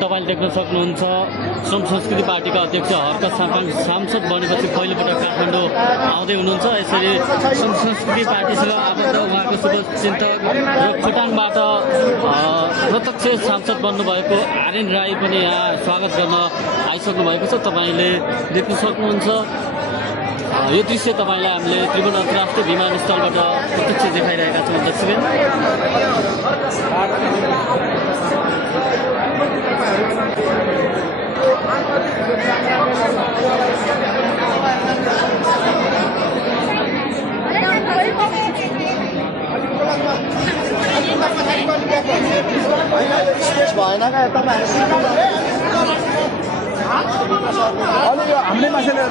तपाईले देख्न सक्नुहुन्छ श्रम संस्कृति पार्टीका अध्यक्ष हर्क साम्पाङ सांसद बनेपछि पहिलोपटक काठमाडौँ आउँदै हुनुहुन्छ। यसरी श्रम संस्कृति पार्टीसँग आबद्ध उहाँको शुभचिन्तक र खोटाङबाट प्रत्यक्ष सांसद बन्नुभएको आर्यन राई पनि यहाँ स्वागत गर्न आइसक्नु भएको छ। तपाईले देख्न सक्नुहुन्छ यो दृश्य तपाईलाई हामीले त्रिभुवन अन्तर्राष्ट्रिय विमानस्थलबाट प्रत्यक्ष देखाइरहेका छौँ दर्शकगण। भएन क्या तपाईँहरू हामीले मान्छेले